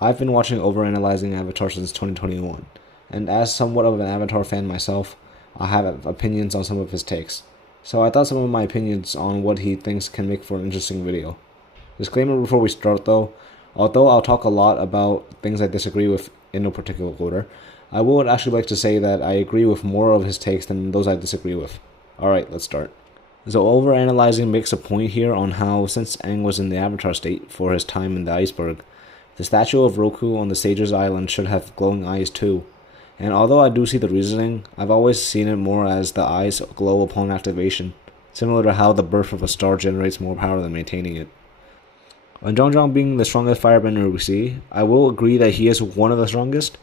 I've been watching Overanalyzing Avatar since 2021, and as somewhat of an Avatar fan myself, I have opinions on some of his takes. So I thought some of my opinions on what he thinks can make for an interesting video. Disclaimer before we start though, although I'll talk a lot about things I disagree with in no particular order, I would actually like to say that I agree with more of his takes than those I disagree with. Alright, let's start. So Overanalyzing makes a point here on how since Aang was in the Avatar state for his time in the iceberg, the statue of Roku on the Sage's Island should have glowing eyes too. And although I do see the reasoning, I've always seen it more as the eyes glow upon activation, similar to how the birth of a star generates more power than maintaining it. On Zhang being the strongest firebender we see, I will agree that he is one of the strongest,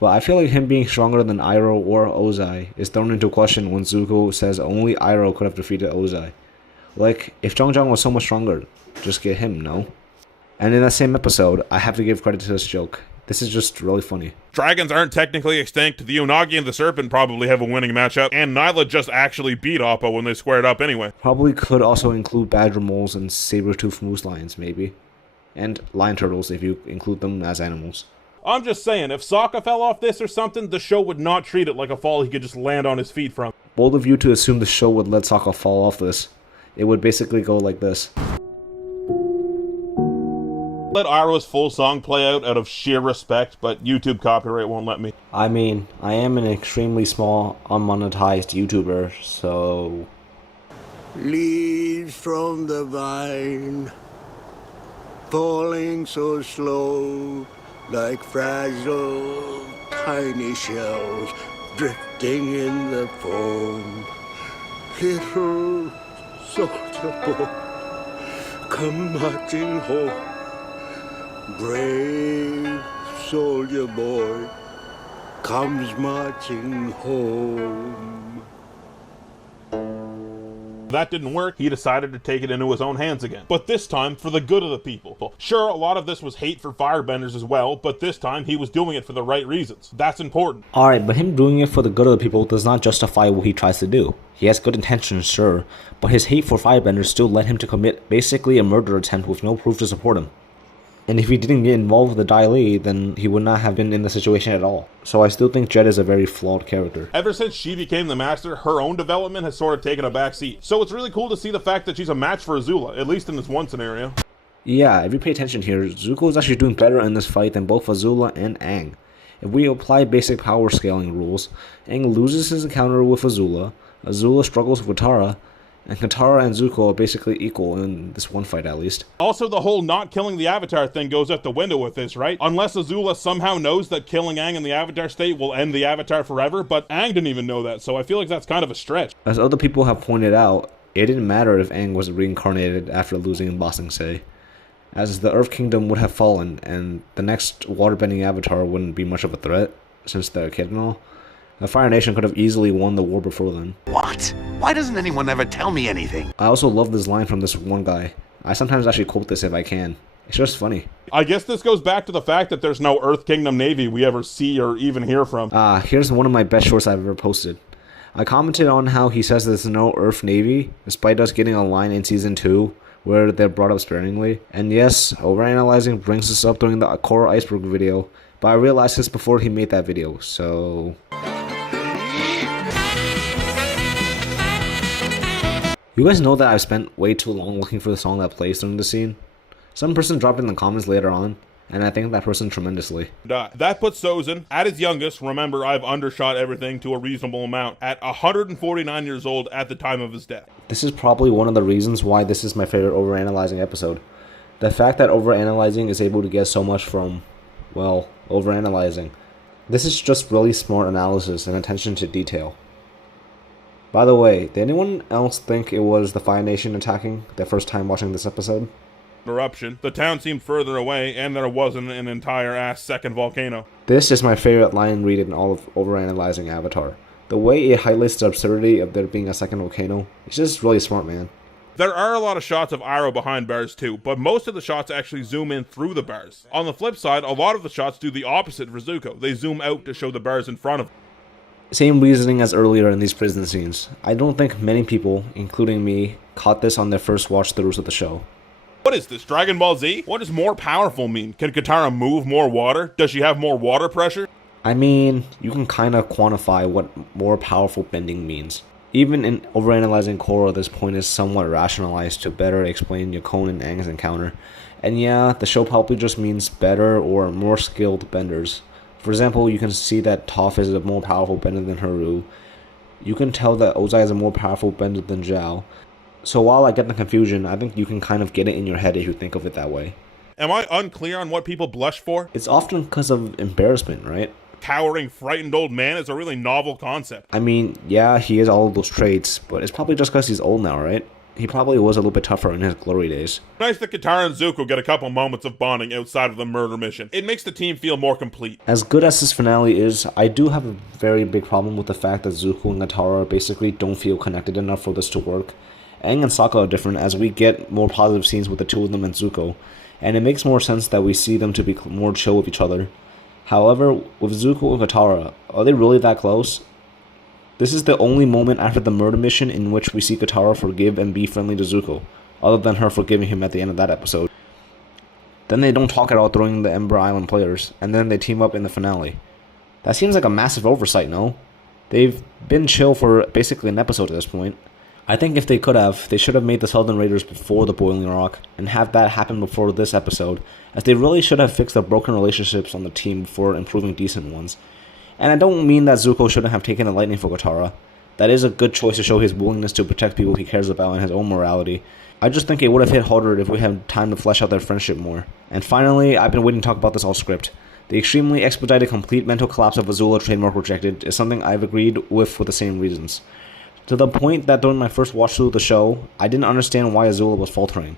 but I feel like him being stronger than Iroh or Ozai is thrown into question when Zuko says only Iroh could have defeated Ozai. Like, if Zhang was so much stronger, just get him, no? And in that same episode, I have to give credit to this joke. This is just really funny. Dragons aren't technically extinct, the Unagi and the Serpent probably have a winning matchup, and Nyla just actually beat Appa when they squared up anyway. Probably could also include badger moles and saber-toothed moose lions, maybe. And lion turtles if you include them as animals. I'm just saying, if Sokka fell off this or something, the show would not treat it like a fall he could just land on his feet from. Bold of you to assume the show would let Sokka fall off this. It would basically go like this. Let Iroh's full song play out of sheer respect, but YouTube copyright won't let me. I mean, I am an extremely small, unmonetized YouTuber, so... Leaves from the vine, falling so slow, like fragile, tiny shells drifting in the foam. Little soldier boy, come marching home. Brave soldier boy comes marching home. That didn't work, he decided to take it into his own hands again. But this time, for the good of the people. Sure, a lot of this was hate for firebenders as well, but this time he was doing it for the right reasons. That's important. Alright, but him doing it for the good of the people does not justify what he tries to do. He has good intentions, sure, but his hate for firebenders still led him to commit basically a murder attempt with no proof to support him. And if he didn't get involved with the Dai Li, then he would not have been in the situation at all. So I still think Jet is a very flawed character. Ever since she became the master, her own development has sort of taken a back seat. So it's really cool to see the fact that she's a match for Azula, at least in this one scenario. Yeah, if you pay attention here, Zuko is actually doing better in this fight than both Azula and Aang. If we apply basic power scaling rules, Aang loses his encounter with Azula, Azula struggles with Katara, and Katara and Zuko are basically equal in this one fight at least. Also, the whole not killing the Avatar thing goes out the window with this, right? Unless Azula somehow knows that killing Aang in the Avatar state will end the Avatar forever, but Aang didn't even know that, so I feel like that's kind of a stretch. As other people have pointed out, it didn't matter if Aang was reincarnated after losing in Ba Sing Se, as the Earth Kingdom would have fallen, and the next waterbending Avatar wouldn't be much of a threat, since they're a kid and all. The Fire Nation could have easily won the war before then. What? Why doesn't anyone ever tell me anything? I also love this line from this one guy. I sometimes actually quote this if I can. It's just funny. I guess this goes back to the fact that there's no Earth Kingdom Navy we ever see or even hear from. Here's one of my best shorts I've ever posted. I commented on how he says there's no Earth Navy, despite us getting a line in Season 2 where they're brought up sparingly. And yes, Overanalyzing brings this up during the Coral Iceberg video, but I realized this before he made that video, so... You guys know that I've spent way too long looking for the song that plays during the scene? Some person dropped in the comments later on, and I thank that person tremendously. That puts Sozin, at his youngest, remember I've undershot everything to a reasonable amount, at 149 years old at the time of his death. This is probably one of the reasons why this is my favorite Overanalyzing episode. The fact that Overanalyzing is able to get so much from, well, Overanalyzing. This is just really smart analysis and attention to detail. By the way, did anyone else think it was the Fire Nation attacking their first time watching this episode? Eruption. The town seemed further away, and there wasn't an entire second volcano. This is my favorite line read in all of Overanalyzing Avatar. The way it highlights the absurdity of there being a second volcano, it's just really smart, man. There are a lot of shots of Iroh behind bars too, but most of the shots actually zoom in through the bars. On the flip side, a lot of the shots do the opposite for Zuko. They zoom out to show the bars in front of him. Same reasoning as earlier in these prison scenes. I don't think many people, including me, caught this on their first watch throughs of the show. What is this, Dragon Ball Z? What does more powerful mean? Can Katara move more water? Does she have more water pressure? I mean, you can kind of quantify what more powerful bending means. Even in overanalyzing Korra, this point is somewhat rationalized to better explain Yakone and Aang's encounter. And yeah, the show probably just means better or more skilled benders. For example, you can see that Toph is a more powerful bender than Haru. You can tell that Ozai is a more powerful bender than Zhao. So while I get the confusion, I think you can kind of get it in your head if you think of it that way. Am I unclear on what people blush for? It's often because of embarrassment, right? Towering, frightened old man is a really novel concept. I mean, yeah, he has all of those traits, but it's probably just because he's old now, right? He probably was a little bit tougher in his glory days. Nice that Katara and Zuko get a couple moments of bonding outside of the murder mission. It makes the team feel more complete. As good as this finale is, I do have a very big problem with the fact that Zuko and Katara basically don't feel connected enough for this to work. Aang and Sokka are different as we get more positive scenes with the two of them and Zuko, and it makes more sense that we see them to be more chill with each other. However, with Zuko and Katara, are they really that close? This is the only moment after the murder mission in which we see Katara forgive and be friendly to Zuko, other than her forgiving him at the end of that episode. Then they don't talk at all during the Ember Island players, and then they team up in the finale. That seems like a massive oversight, no? They've been chill for basically an episode at this point. I think if they could have, they should have made the Southern Raiders before the Boiling Rock, and have that happen before this episode, as they really should have fixed the broken relationships on the team before improving decent ones. And I don't mean that Zuko shouldn't have taken the lightning for Katara. That is a good choice to show his willingness to protect people he cares about and his own morality. I just think it would have hit harder if we had time to flesh out their friendship more. And finally, I've been waiting to talk about this all script. The extremely expedited complete mental collapse of Azula trademark rejected is something I've agreed with for the same reasons. To the point that during my first watch through the show, I didn't understand why Azula was faltering.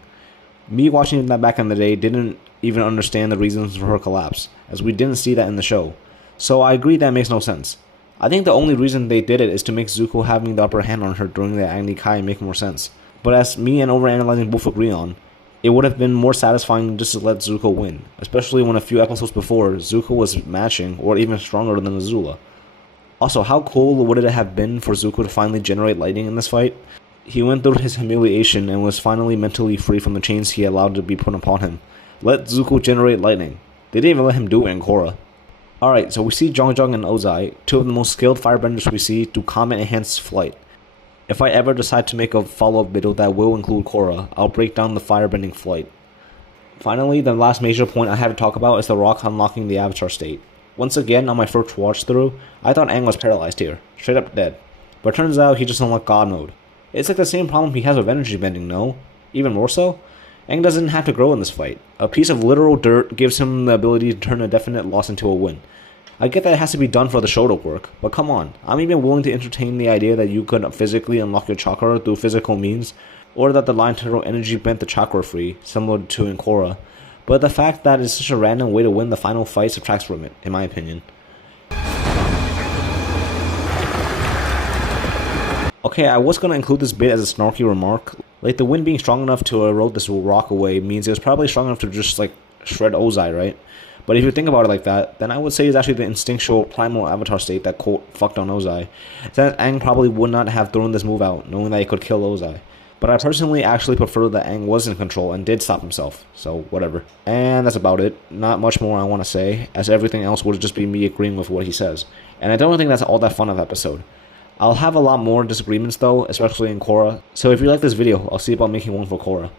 Me watching that back in the day didn't even understand the reasons for her collapse, as we didn't see that in the show. So I agree that makes no sense. I think the only reason they did it is to make Zuko having the upper hand on her during the Agni Kai make more sense. But as me and Overanalyzing both agree on, it would have been more satisfying just to let Zuko win, especially when a few episodes before, Zuko was matching or even stronger than Azula. Also, how cool would it have been for Zuko to finally generate lightning in this fight? He went through his humiliation and was finally mentally free from the chains he allowed to be put upon him. Let Zuko generate lightning. They didn't even let him do it in Korra. Alright, so we see Zhang and Ozai, two of the most skilled firebenders we see, do combat-enhanced flight. If I ever decide to make a follow-up video that will include Korra, I'll break down the firebending flight. Finally, the last major point I have to talk about is the rock unlocking the Avatar state. Once again, on my first watch through, I thought Aang was paralyzed here, straight up dead. But it turns out he just unlocked God mode. It's like the same problem he has with energy bending, no? Even more so? Aang doesn't have to grow in this fight. A piece of literal dirt gives him the ability to turn a definite loss into a win. I get that it has to be done for the show to work, but come on, I'm even willing to entertain the idea that you could physically unlock your chakra through physical means, or that the Lion Turtle energy bent the chakra free, similar to in Korra. But the fact that it's such a random way to win the final fight subtracts from it, in my opinion. Okay, I was gonna include this bit as a snarky remark. Like, the wind being strong enough to erode this rock away means it was probably strong enough to just, like, shred Ozai, right? But if you think about it like that, then I would say it's actually the instinctual primal avatar state that, quote, fucked on Ozai. Then Aang probably would not have thrown this move out, knowing that he could kill Ozai. But I personally actually prefer that Aang was in control and did stop himself, so whatever. And that's about it. Not much more I want to say, as everything else would just be me agreeing with what he says. And I don't think that's all that fun of an episode. I'll have a lot more disagreements though, especially in Korra, so if you like this video, I'll see about making one for Korra.